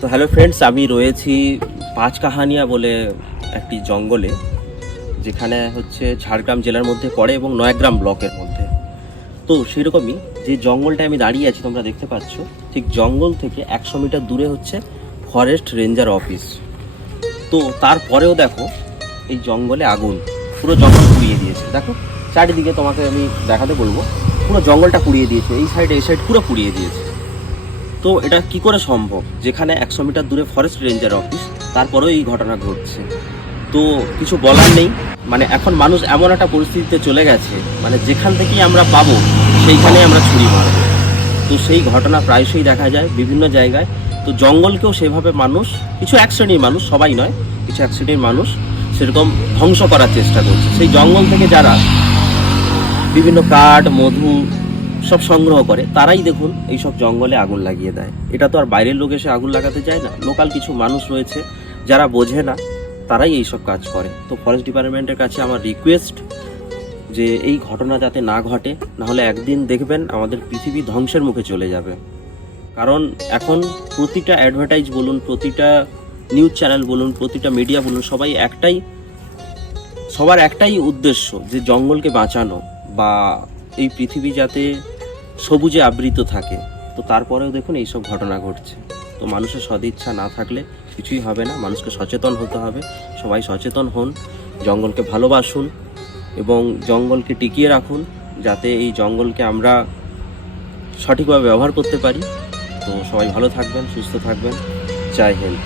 তো hello friends, আমি রয়েছি পাঁচ কাহানিয়া বলে একটি জঙ্গলে, যেখানে হচ্ছে ঝাড়গ্রাম জেলার মধ্যে পড়ে এবং নয়াগ্রাম ব্লকের মধ্যে। তো সেরকমই যে জঙ্গলটায় আমি দাঁড়িয়ে আছি তোমরা দেখতে পাচ্ছ, ঠিক জঙ্গল থেকে 100 মিটার দূরে হচ্ছে ফরেস্ট রেঞ্জার অফিস। তো তারপরেও দেখো এই জঙ্গলে আগুন, পুরো জঙ্গল পুড়িয়ে দিয়েছে। দেখো চারিদিকে তোমাকে আমি দেখাতে বলবো, পুরো জঙ্গলটা পুড়িয়ে দিয়েছে, এই সাইড এই সাইড পুরো পুড়িয়ে দিয়েছে। তো এটা কি করে সম্ভব, যেখানে 100 মিটার দূরে ফরেস্ট রেঞ্জার অফিস, তারপরেও এই ঘটনা ঘটছে? তো কিছু বলার নেই, মানে এখন মানুষ এমন একটা পরিস্থিতিতে চলে গেছে, মানে যেখান থেকেই আমরা পাবো সেইখানেই আমরা ছুরি মারবো। তো সেই ঘটনা প্রায়শই দেখা যায় বিভিন্ন জায়গায়। তো জঙ্গলকেও সেভাবে মানুষ, কিছু এক শ্রেণীর মানুষ, সবাই নয়, কিছু এক শ্রেণীর মানুষ সেরকম ধ্বংস করার চেষ্টা করছে। সেই জঙ্গল থেকে যারা বিভিন্ন কাঠ, মধু সব সংগ্রহ করে, তারাই দেখুন এইসব জঙ্গলে আগুন লাগিয়ে দেয়। এটা তো আর বাইরের লোক এসে আগুন লাগাতে যায় না, লোকাল কিছু মানুষ রয়েছে যারা বোঝে না, তারাই এইসব কাজ করে। তো ফরেস্ট ডিপার্টমেন্টের কাছে আমার রিকোয়েস্ট যে এই ঘটনা যাতে না ঘটে, নাহলে একদিন দেখবেন আমাদের পৃথিবী ধ্বংসের মুখে চলে যাবে। কারণ এখন প্রতিটা অ্যাডভার্টাইজ বলুন, প্রতিটা নিউজ চ্যানেল বলুন, প্রতিটা মিডিয়া বলুন, সবার একটাই উদ্দেশ্য যে জঙ্গলকে বাঁচানো বা এই পৃথিবী যাতে সবুজে আবৃত থাকে। তো তারপরেও দেখুন এইসব ঘটনা ঘটছে। তো মানুষের সদিচ্ছা না থাকলে কিছুই হবে না, মানুষকে সচেতন হতে হবে। সবাই সচেতন হন, জঙ্গলকে ভালোবাসুন এবং জঙ্গলকে টিকিয়ে রাখুন, যাতে এই জঙ্গলকে আমরা সঠিকভাবে ব্যবহার করতে পারি। তো সবাই ভালো থাকবেন, সুস্থ থাকবেন। জয় হিন্দ।